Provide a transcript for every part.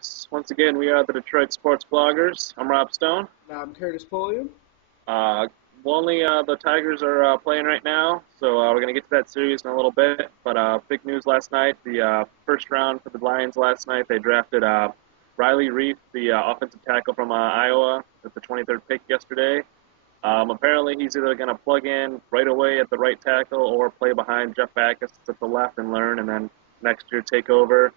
folks. Once again, we are the Detroit Sports Bloggers. I'm Rob Stone. I'm Curtis Polium. Only the Tigers are playing right now, so we're going to get to that series in a little bit. But big news last night, the first round for the Lions last night, they drafted Riley Reef, the offensive tackle from Iowa, with the 23rd pick yesterday. Apparently, he's either going to plug in right away at the right tackle or play behind Jeff Backus at the left and learn, and then next year take over.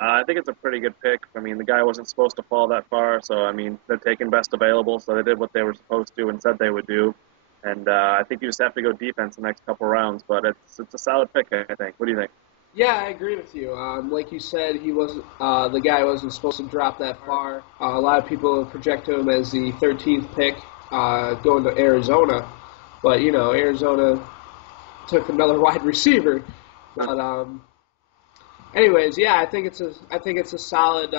I think it's a pretty good pick. I mean, the guy wasn't supposed to fall that far, so, I mean, they're taking best available, so they did what they were supposed to and said they would do. And I think you just have to go defense the next couple rounds, but it's a solid pick, I think. What do you think? Yeah, I agree with you. Like you said, he wasn't the guy wasn't supposed to drop that far. A lot of people project him as the 13th pick going to Arizona, but, you know, Arizona took another wide receiver. But anyways, yeah, I think it's a solid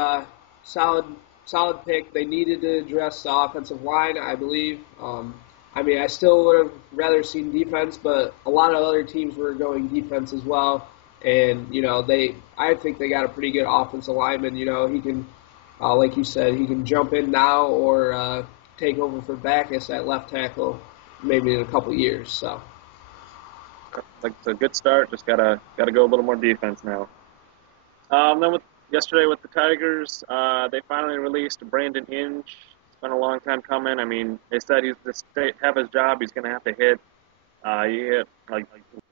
pick. They needed to address the offensive line, I believe. I mean, I still would have rather seen defense, but a lot of other teams were going defense as well. And, you know, I think they got a pretty good offensive lineman. You know, he can, like you said, he can jump in now or take over for Backus at left tackle maybe in a couple years. So, like, it's a good start. Just gotta go a little more defense now. Then yesterday with the Tigers, they finally released Brandon Inge. It's been a long time coming. I mean, they said he's to have his job, he's going to have to hit. He hit like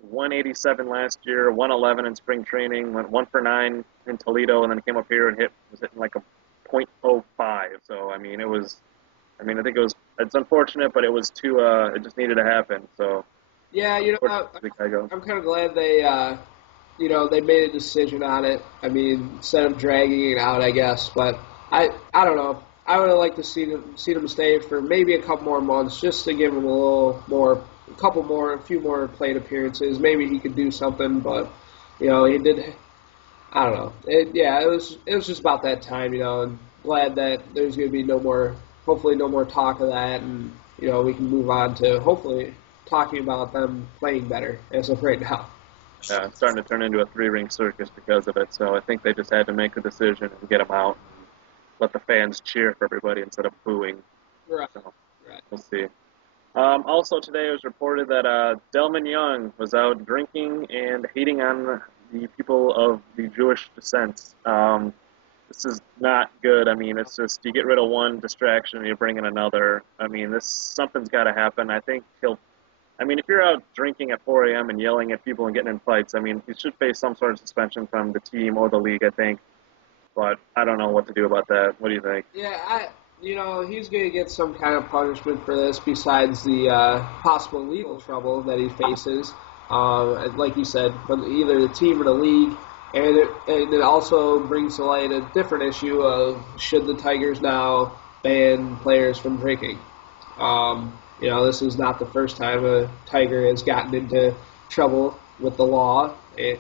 187 last year, 111 in spring training, went 1 for 9 in Toledo, and then came up here and was hitting like a .05. So I mean, I think it's unfortunate, but it was it just needed to happen. So yeah, you know, I'm kind of glad they. You know, they made a decision on it. I mean, instead of dragging it out, I guess. But I don't know. I would have liked to see them stay for maybe a couple more months, just to give him a few more plate appearances. Maybe he could do something, but you know, he did. I don't know. It was just about that time, you know. And glad that there's going to be hopefully no more talk of that, and you know, we can move on to hopefully talking about them playing better as of right now. It's starting to turn into a three-ring circus because of it, so I think they just had to make a decision and get him out and let the fans cheer for everybody instead of booing. Right. So, we'll see. Also today it was reported that Delmon Young was out drinking and hating on the people of the Jewish descent. This is not good. I mean, it's just you get rid of one distraction and you bring in another. I mean, something's got to happen. I think if you're out drinking at 4 a.m. and yelling at people and getting in fights, I mean, you should face some sort of suspension from the team or the league, I think. But I don't know what to do about that. What do you think? Yeah, he's going to get some kind of punishment for this besides the possible legal trouble that he faces. Like you said, from either the team or the league. And it also brings to light a different issue of should the Tigers now ban players from drinking. You know, this is not the first time a Tiger has gotten into trouble with the law and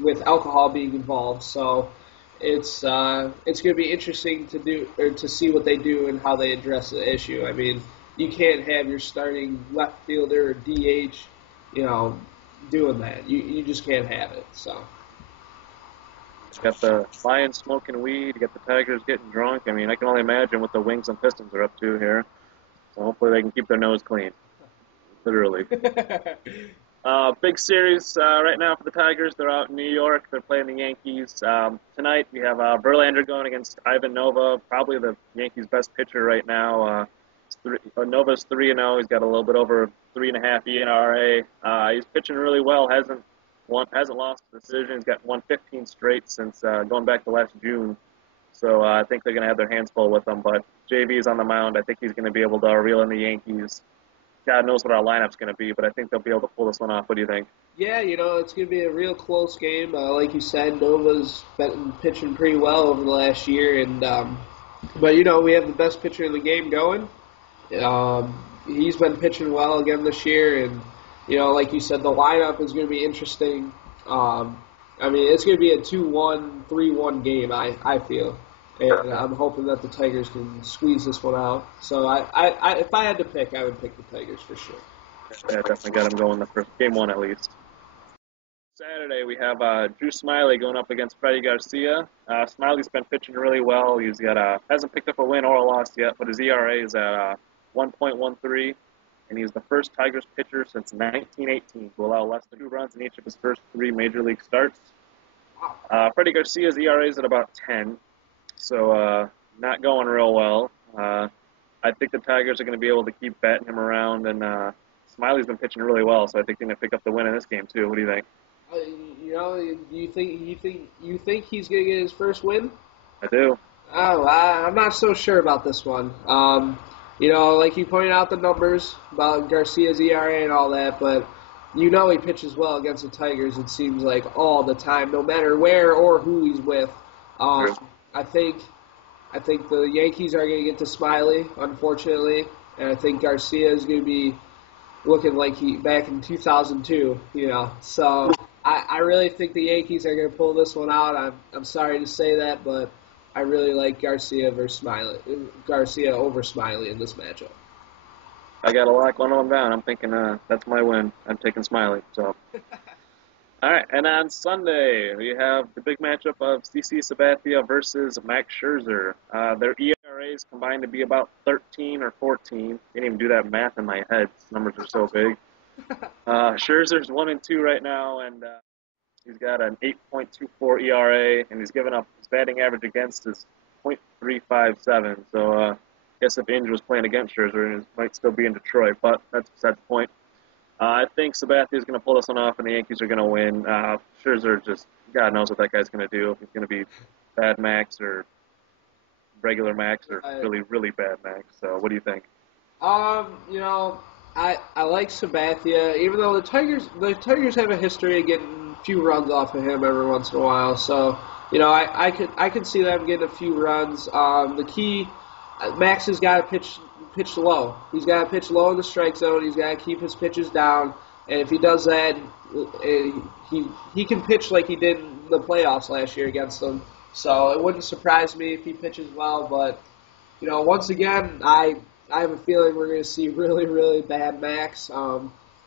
with alcohol being involved. So it's going to be interesting to see what they do and how they address the issue. I mean, you can't have your starting left fielder or DH, you know, doing that. You just can't have it. So. You got the Lions smoking weed. You got the Tigers getting drunk. I mean, I can only imagine what the Wings and Pistons are up to here. So hopefully they can keep their nose clean. Literally. Big series right now for the Tigers. They're out in New York. They're playing the Yankees. Tonight we have Verlander going against Ivan Nova, probably the Yankees' best pitcher right now. Nova's 3-0. He's got a little bit over 3.5 ERA. He's pitching really well. Hasn't lost a decision. He's won 15 straight since going back to last June. So I think they're going to have their hands full with him. But JV is on the mound. I think he's going to be able to reel in the Yankees. God knows what our lineup's going to be, but I think they'll be able to pull this one off. What do you think? Yeah, you know, it's going to be a real close game. Like you said, Nova's been pitching pretty well over the last year. But, you know, we have the best pitcher in the game going. He's been pitching well again this year. And, you know, like you said, the lineup is going to be interesting. I mean, it's going to be a 2-1, 3-1 game, I feel. And I'm hoping that the Tigers can squeeze this one out. So if I had to pick, I would pick the Tigers for sure. Yeah, definitely got them going the first game one at least. Saturday, we have Drew Smyly going up against Freddy Garcia. Smiley's been pitching really well. He's got hasn't picked up a win or a loss yet, but his ERA is at 1.13, and he's the first Tigers pitcher since 1918 to allow less than 2 runs in each of his first 3 major league starts. Freddy Garcia's ERA is at about 10, so not going real well. I think the Tigers are going to be able to keep batting him around, and Smiley's been pitching really well, so I think they're going to pick up the win in this game too. What do you think? You think he's going to get his first win? I do. Oh, I'm not so sure about this one. Like you pointed out the numbers about Garcia's ERA and all that, but he pitches well against the Tigers, it seems like, all the time, no matter where or who he's with. True. I think the Yankees are going to get to Smyly, unfortunately, and I think Garcia is going to be looking like he back in 2002, So I really think the Yankees are going to pull this one out. I'm sorry to say that, but I really like Garcia over Smyly in this matchup. I got to lock one of them down. I'm thinking that's my win. I'm taking Smyly. So, all right. And on Sunday, we have the big matchup of CC Sabathia versus Max Scherzer. Their ERAs combined to be about 13 or 14. Can't even do that math in my head. These numbers are so big. Scherzer's 1-2 right now, and he's got an 8.24 ERA, and he's given up his batting average against is .357. So I guess if Inge was playing against Scherzer, he might still be in Detroit, but that's beside the point. I think Sabathia is going to pull this one off, and the Yankees are going to win. Scherzer just, God knows what that guy's going to do. If he's going to be bad Max or regular Max or really, really bad Max. So what do you think? I like Sabathia, even though the Tigers have a history of getting a few runs off of him every once in a while. So, I could see them getting a few runs. The key, Max has got to pitch low. He's got to pitch low in the strike zone. He's got to keep his pitches down. And if he does that, he can pitch like he did in the playoffs last year against them. So it wouldn't surprise me if he pitches well. But, once again, I have a feeling we're going to see really, really bad Max.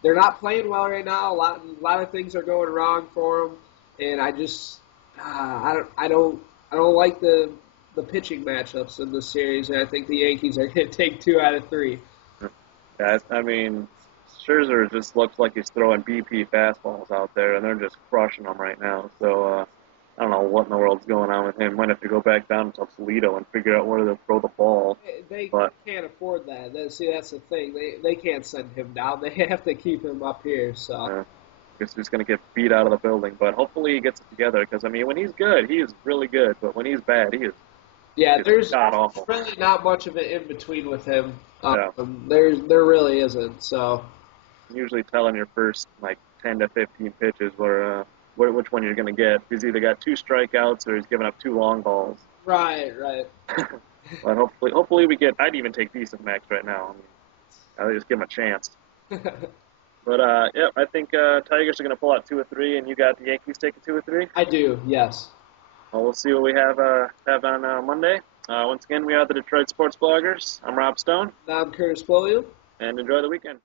They're not playing well right now. A lot of things are going wrong for them, and I just I don't like the pitching matchups in this series, and I think the Yankees are going to take 2 out of 3. Yeah, I mean, Scherzer just looks like he's throwing BP fastballs out there, and they're just crushing them right now. So I don't know what in the world's going on with him. Might have to go back down to Toledo and figure out where to throw the ball. They can't afford that. See, that's the thing. They can't send him down. They have to keep him up here. So. Yeah. I guess he's going to get beat out of the building, but hopefully he gets it together. Because, I mean, when he's good, he is really good. But when he's bad, he is there's god-awful. Really not much of an in-between with him. Yeah. There really isn't. So. I'm usually telling your first, 10 to 15 pitches which one you're going to get. He's either got 2 strikeouts or he's given up 2 long balls. Right. But hopefully we get. I'd even take decent Max right now. I'll just give him a chance. But I think Tigers are going to pull out 2 or 3, and you got the Yankees taking 2 or 3. I do, yes. Well, we'll see what we have on Monday. Once again, we are the Detroit Sports Bloggers. I'm Rob Stone. And I'm Curtis Polio. And enjoy the weekend.